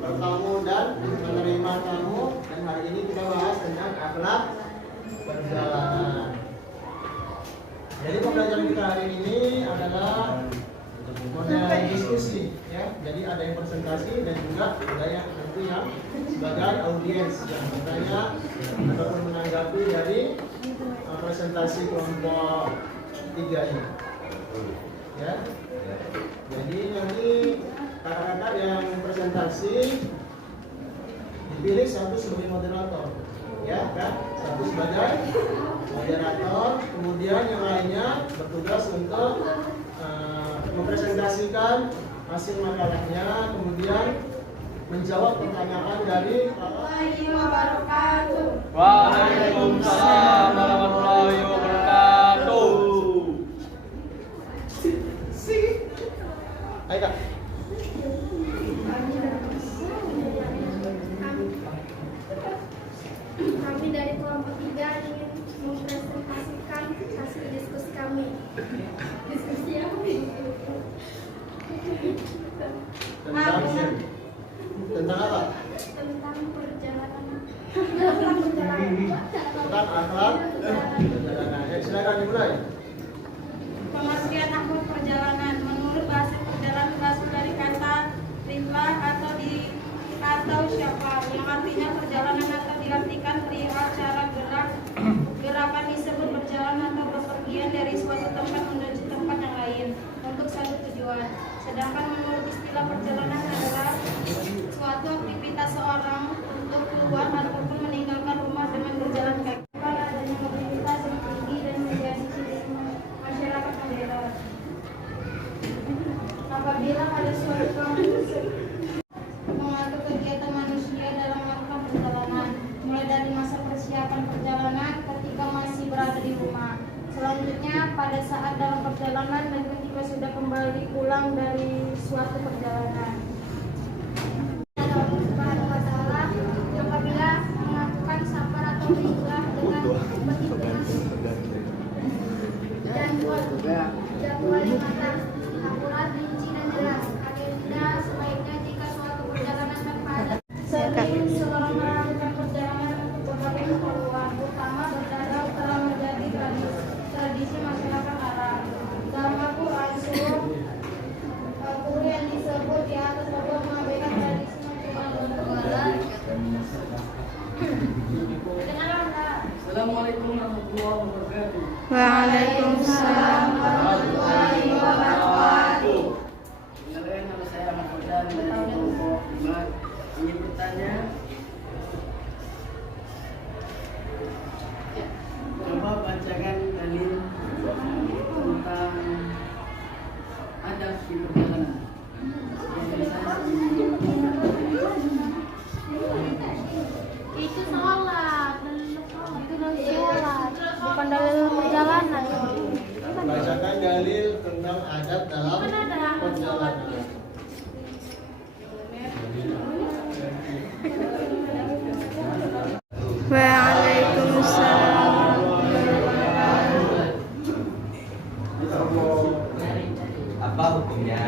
bertamu dan menerima tamu. Dan hari ini kita bahas tentang akhlak perjalanan. Jadi pembelajaran kita hari ini adalah model diskusi, ya. Jadi ada yang presentasi dan juga ada yang nanti yang sebagai audiens yang bertanya ataupun menanggapi dari presentasi kelompok 3 ini, ya. Jadi nanti kakak-kakak yang presentasi dipilih satu sebagai moderator, ya kan? Satu sebagai moderator, kemudian yang lainnya bertugas untuk mempresentasikan hasil makalahnya, kemudian menjawab pertanyaan dari Waalaikumsalam warahmatullahi wabarakatuh. Ayo Kak. Kami dari kelompok 3 ingin mempresentasikan hasil diskusi kami. Diskusi apa? Tentang apa? Tentang perjalanan. Tentang akhlak perjalanan. Ya, silakan dimulai. Pengertian akhlak perjalanan menurut bahasa perjalanan berasal dari kata rihlah atau siapa, yang artinya perjalanan atau diartikan perihal cara gerakan disebut berjalan atau bepergian dari suatu tempat menuju tempat yang lain untuk suatu tujuan. Sedangkan menurut istilah perjalanan adalah suatu aktivitas seorang untuk keluar ataupun meninggalkan rumah dengan berjalan kaki. Adanya mobilitas yang tinggi dan menjadi ciri masyarakat modern. Apabila ada suatu kampus mengatur kegiatan manusia dalam melakukan perjalanan, mulai dari masa persiapan perjalanan ketika masih berada di rumah, selanjutnya pada saat dalam perjalanan, dan ketika sudah kembali pulang dari suatu perjalanan. Apabila melakukan safar atau hijrah dengan perhitungan dan jadwal yang matang, akurat, rinci dan jelas. Agenda sebaiknya jika suatu perjalanan tanpa ada sering seorang melakukan perjalanan untuk berbagai keperluan, utama berdagang telah menjadi tradisi masyarakat Arab. Dalam Al-Quran surah yang disebut di atas bahwa mengabaikan tradisi masyarakat. Assalamualaikum warahmatullahi wabarakatuh. Waalaikumsalam warahmatullahi wabarakatuh. Kenalkan, nama saya Ahmad Fauzan dari kelompok 5. Ingin bertanya, coba bacakan dalil tentang adab di perjalanan. Itu sholat, itu dalil sholat, bukan dalil perjalanan. Bacakan dalil tentang adab dalam perjalanan. Waalaikumsalam. Apa hukumnya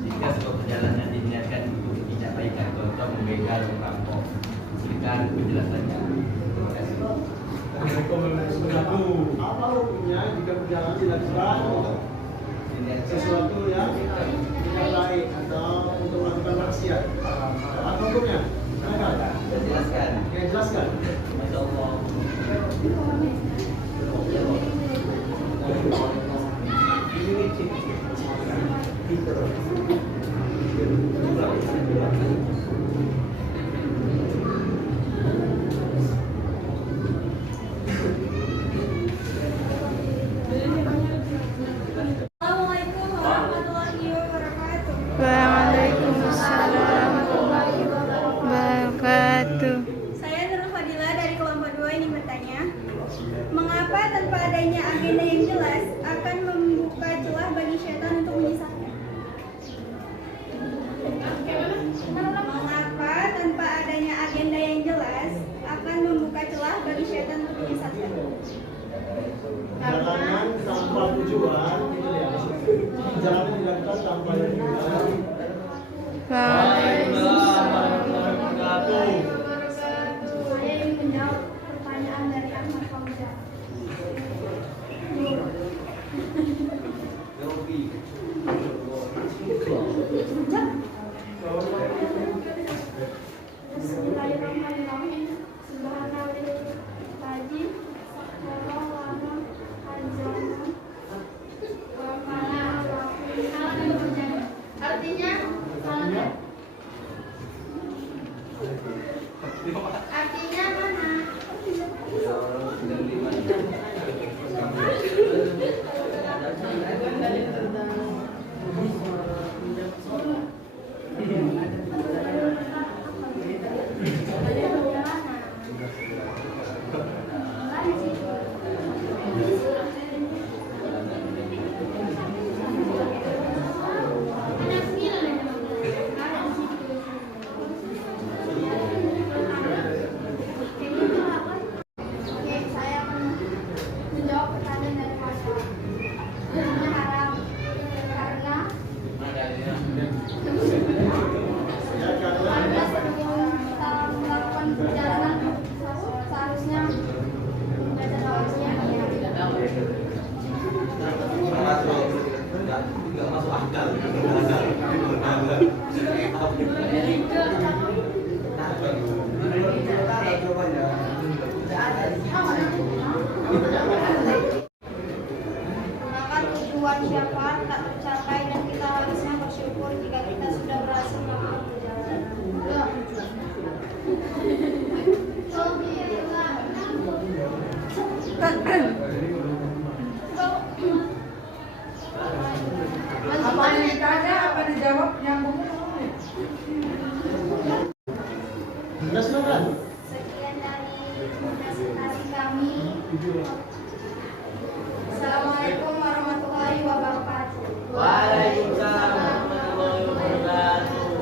jika sebuah perjalanan diniatkan untuk dicapai contoh membegal merampok? Silakan penjelasannya. Terima kasih. Apa hukumnya jika perjalanan dilakukan untuk sesuatu yang tidak baik atau untuk melakukan maksiat? Apa hukumnya? Silakan. Jelaskan. Ya, jelaskan. Masya Allah. Assalamualaikum warahmatullahi wabarakatuh. Waalaikumsalam warahmatullahi wabarakatuh. Saya Nurul Fadila dari kelompok 2 ini bertanya, mengapa tanpa adanya agenda yang jelas akan membuka celah bagi syaitan untuk menyesatkan? Mengapa tanpa adanya agenda yang jelas akan membuka celah bagi syaitan untuk menyesatkan? Perjalanan tanpa tujuan, gitu ya. Perjalanan dilakukan tanpa tujuan. Waalaikumsalam. Maka tujuan syafaat tak tercapai dan kita harusnya bersyukur jika kita sudah berhasil melakukan perjalanan. Apa yang ditanya, apa dijawab, nyambung. Jelas kan? Sekian dari presentasi kami. Assalamualaikum warahmatullahi wabarakatuh. Waalaikumsalam warahmatullahi wabarakatuh.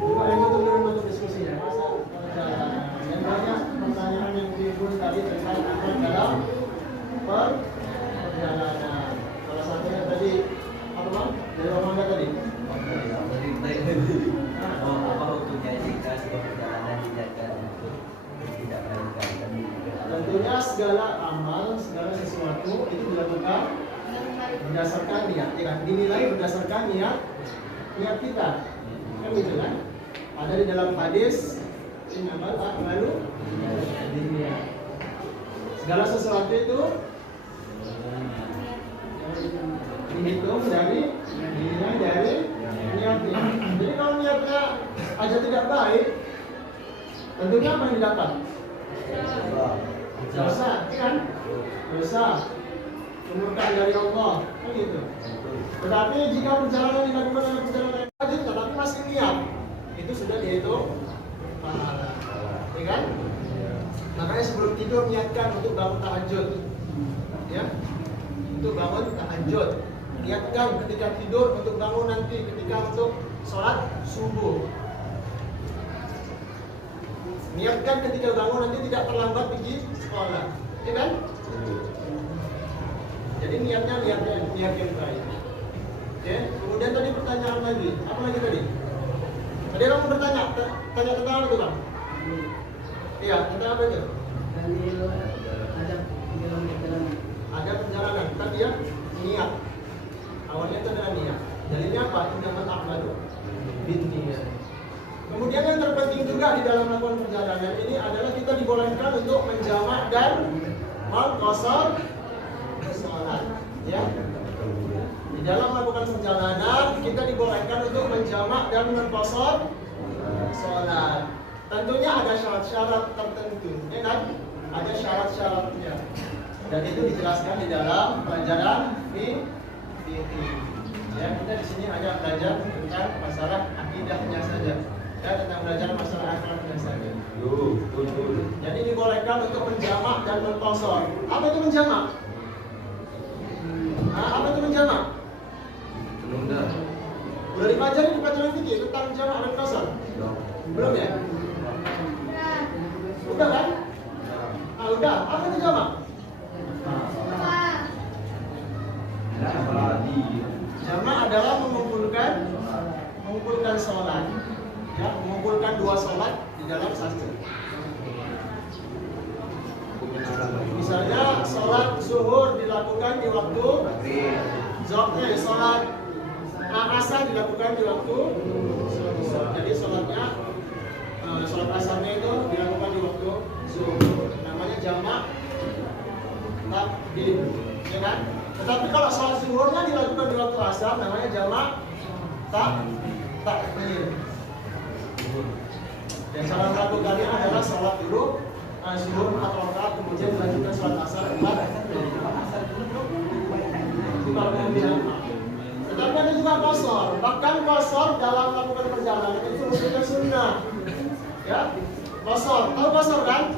Bukan itu untuk diskusinya. Masa yang banyak pertanyaan yang timbul tadi terkait akan dalam perjalanan. Salah satunya tadi apa bang? Dari Romanda tadi. Apa hukumnya jika sebuah perjalanan dinyatakan untuk tidak melakukan? Tentunya segala amal, segala sesuatu itu dilakukan berdasarkan niat, ya kan? Dinilai berdasarkan niat kita, kan gitu kan? Ada di dalam hadis innamal a'malu binniyat. Segala sesuatu itu dihitung dari dinilai dari niatnya. Jadi kalau niatnya aja tidak baik, tentunya apa yang didapat? Dosa, kan? Dosa, kemurkaan dari Allah, kan gitu. Tetapi jika perjalanan dilakukan dalam perjalanan yang wajib, tetapi masih niat, itu sudah dihitung pahala, ya kan? Makanya sebelum tidur niatkan untuk bangun tahajud, ya, untuk bangun tahajud. Niatkan ketika tidur untuk bangun nanti, ketika untuk sholat subuh. Niatkan ketika bangun nanti tidak terlambat pergi sekolah, ya kan? Jadi niatnya niat yang baik. Oke. Kemudian tadi pertanyaan lagi, apa lagi tadi? Tadi kamu bertanya, tanya tentang apa itu bang? Iya, tentang apa itu? Ada perjalanan, tadi ya niat. Awalnya itu adalah niat. Dalilnya apa? Innamal a'malu binniyat. Kemudian yang terpenting juga di dalam melakukan perjalanan ini adalah kita dibolehkan untuk menjamak dan mengqashar sholat. Ya. Di dalam melakukan perjalanan kita dibolehkan untuk menjamak dan mengqashar sholat. Tentunya ada syarat-syarat tertentu, ya kan? Ada syarat-syaratnya. Dan itu dijelaskan di dalam pelajaran fikih. Ya, kita di sini hanya belajar tentang masalah akidahnya saja. Ya, tentang belajar masalah akidahnya saja. Jadi dibolehkan untuk menjamak dan mengqashar. Apa itu menjamak? Apa itu menjamak? Udah dipelajari di pelajaran fikih tentang jamak dan qashar? Belum ya? Udah kan? Udah. Apa itu jamak? Jamak adalah mengumpulkan sholat, ya, mengumpulkan dua sholat di dalam satu. Misalnya sholat zuhur dilakukan di waktu sholat asar dilakukan di waktu zuhur. Jadi sholatnya sholat asarnya itu dilakukan di waktu zuhur. Namanya jamak takdim, ya kan? Tetapi kalau sholat zuhurnya dilakukan di waktu asar, namanya jamak takdim. Dan cara melakukannya adalah sholat dulu zuhur 4 rakaat, kemudian dilanjutkan sholat asar 4. Tetapi ada juga qashar. Bahkan qashar dalam melakukan perjalanan itu merupakan sunnah. Ya, qashar. Tahu qashar kan?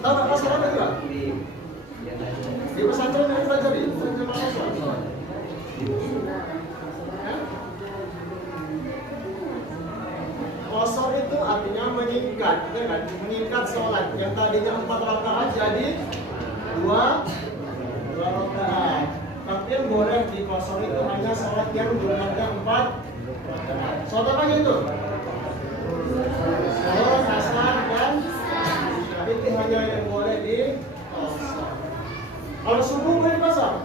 Tahu nggak qashar apa juga? Di pesantren yang pelajari tentang qashar. Qashar itu artinya meningkat, ya kan? Meningkat sholat yang tadinya 4 rakaat jadi 2 rakaat. Tapi yang boleh di qashar itu hanya sholat yang jumlahnya 4 rakaat. Sholat apa itu? Sholat asar dan tapi itu hanya yang boleh di qashar. Kalau subuh boleh di qashar?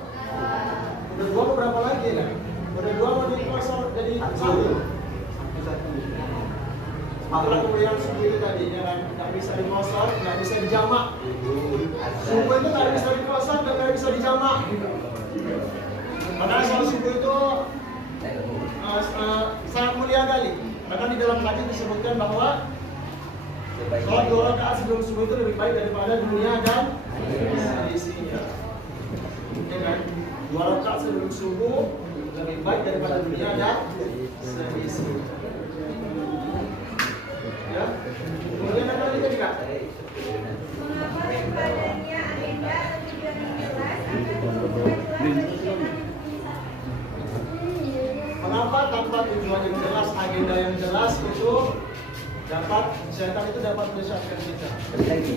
Udah 2 berapa lagi ya? Udah 2 mau di qashar jadi 1. Apalagi kemudian subuh itu tadi, ya kan, nggak bisa dikosor, nggak bisa dijamak. Subuh itu nggak bisa dikosor, nggak bisa dijamak. Padahal sholat subuh itu sangat mulia kali. Bahkan di dalam hadis disebutkan bahwa sholat 2 rakaat sebelum subuh itu lebih baik daripada dunia dan isinya. Ya kan? 2 rakaat sebelum subuh lebih baik daripada dunia dan seisinya. Ya. Kemudian apa lagi tadi, Kak? Mengapa kepadanya agenda atau tujuan yang jelas akan Mengapa tanpa tujuan yang jelas, agenda yang jelas itu dapat setan itu dapat menyesatkan kita.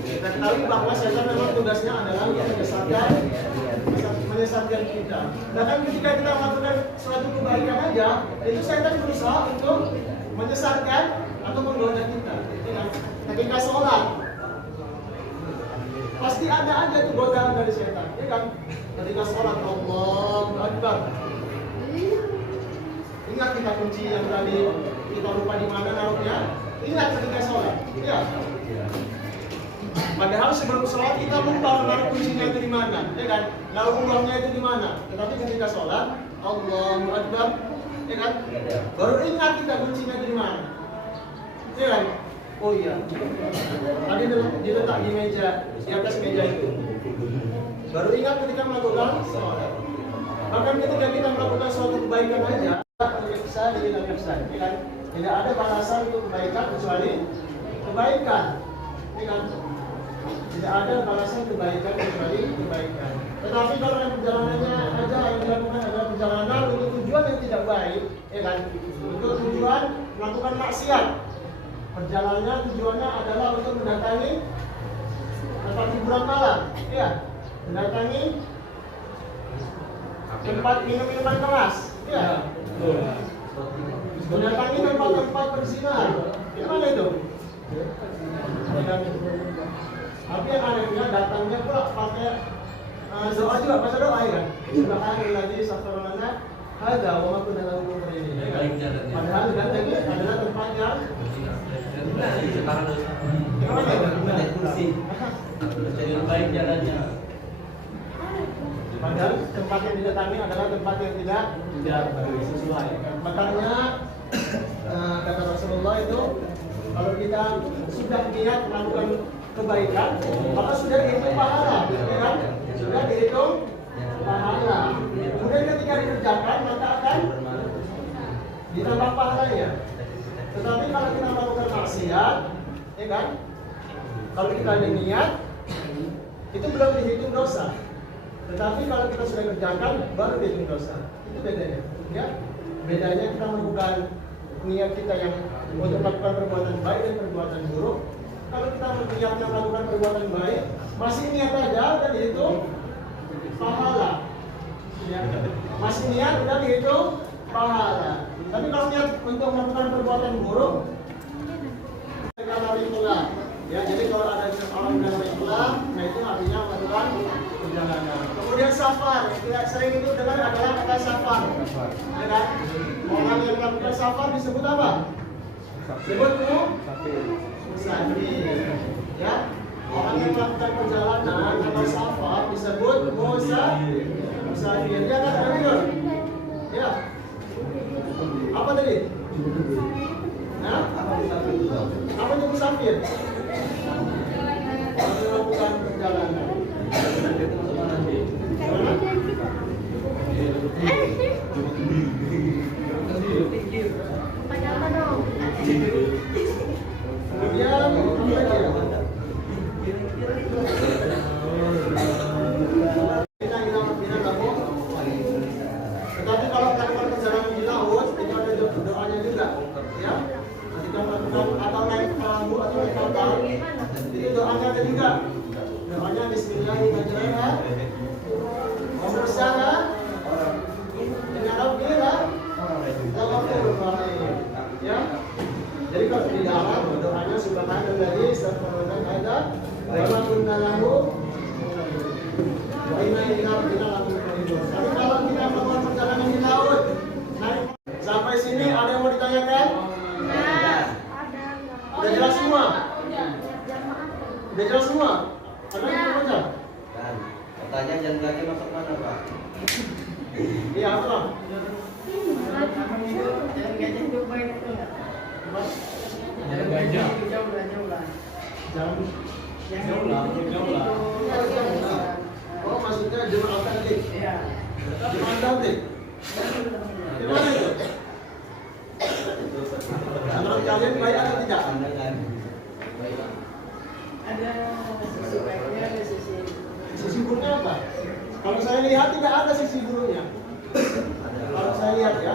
Kita ketahui bahwa setan memang tugasnya adalah menyesatkan kita. Bahkan ketika kita melakukan suatu kebaikan aja, itu setan berusaha untuk menyesatkan atau menggoda kita. Ketika sholat, pasti ada aja tuh godaan dari setan, ya kan? Ketika sholat, Allahu Akbar. Ingat kita kunci yang tadi kita lupa di mana naruhnya. Ingat ketika sholat, ya. Padahal sebelum sholat kita lupa naruh kuncinya itu di mana, ya kan? Naruh uangnya itu di mana. Tetapi ketika sholat, Allahu Akbar, ya kan? Baru ingat kita kuncinya itu di mana, ya kan? Oh iya, tadi diletak di meja, di atas meja itu. Baru ingat ketika melakukan sholat. Bahkan ketika kita melakukan suatu kebaikan aja, ya kan? Tidak ada balasan untuk kebaikan kecuali kebaikan, ya kan? Tidak ada balasan kebaikan kecuali kebaikan. Tetapi kalau yang perjalanannya aja yang dilakukan adalah perjalanan untuk tujuan yang tidak baik, ya kan? Untuk tujuan melakukan maksiat. Perjalanannya tujuannya adalah untuk mendatangi tempat hiburan malam, ya, mendatangi tempat minum-minuman keras, ya, mendatangi tempat-tempat berzina. Di mana itu? Tapi yang anehnya datangnya pula pakai doa juga, baca doa ya. Subhanalladzi sakhkhara lana hadza wa ma kunna lahu muqrinin. Padahal datangnya adalah tempat yang padahal tempat yang didatangi adalah tempat yang tidak sesuai. Makanya kata Rasulullah itu, kalau kita sudah niat melakukan kebaikan, maka sudah dihitung pahala, ya kan? Sudah dihitung pahala. Kemudian ketika dikerjakan, maka akan ditambah pahalanya. Tetapi kalau kita melakukan maksiat, ya kan? Kalau kita ada niat, itu belum dihitung dosa. Tetapi kalau kita sudah kerjakan, baru dihitung dosa. Itu bedanya, ya. Bedanya kita melakukan niat kita yang untuk melakukan perbuatan baik dan perbuatan buruk. Kalau kita niatnya melakukan perbuatan baik, masih niat aja udah dihitung pahala. Ya. Masih niat udah dihitung pahala. Tapi kalau niat untuk melakukan perbuatan buruk, ya, jadi kalau ada orang yang pulang, nah itu artinya melakukan perjalanan. Kemudian safar, tidak sering itu dengar adalah kata safar. Ya kan? Orang yang melakukan safar disebut apa? Disebut musafir. Ya, orang yang melakukan perjalanan atau safar disebut musafir. Dia kan begitu. Ya. Apa tadi? Nah, apa itu musafir? Melakukan perjalanan. Apa dong? Kemudian tetapi kalau melakukan perjalanan di laut itu ada doanya juga, ya. Ketika melakukan atau naik perahu atau naik kapal, itu doanya ada juga. Doanya Bismillahirrahmanirrahim. Wa mursaha dengan rabbina Allahumma rahim. Ya. Jadi kalau di dalam doanya subhanalladzi sakhkhara lana wa ma kunna lahu wa inna ilaihi raji'un. Tapi kalau kita melakukan perjalanan di laut, naik sampai sini ada yang mau ditanyakan? Ada. Udah jelas semua? Udah jelas semua? Ada yang mau baca? Dan katanya jalan kaki masuk mana Pak? Iya, apa lah? Jalan gajah itu baik itu enggak? Jalan gajah itu jauh lah. Jangan. Yang Jauh lah, jauh lah. Oh, maksudnya jemaah tabligh. Iya. Jemaah tabligh. Di mana itu? Menurut kalian baik atau tidak? Pandangan. Baik. Ada sisi baiknya, ada sisi Sisi buruknya apa? Kalau saya lihat tidak ada sisi buruknya. Kalau saya lihat ya.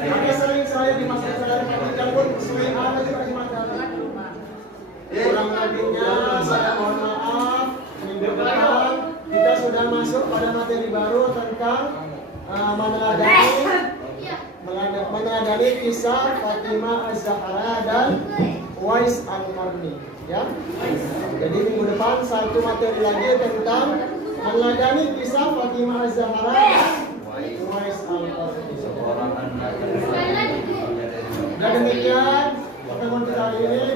Karena sering saya di masjid saya praktikkan pun sering ada juga di masyarakat. Kurang lebihnya saya mohon maaf, minggu depan kita sudah masuk pada materi baru tentang meneladani kisah Fatimah Az-Zahra dan Uwais Al-Qarni, ya. Jadi minggu depan satu materi lagi tentang meneladani kisah Fatimah Az-Zahra dan Uwais Al-Qarni. Seorang anak yang Dan demikian pertemuan kita hari ini.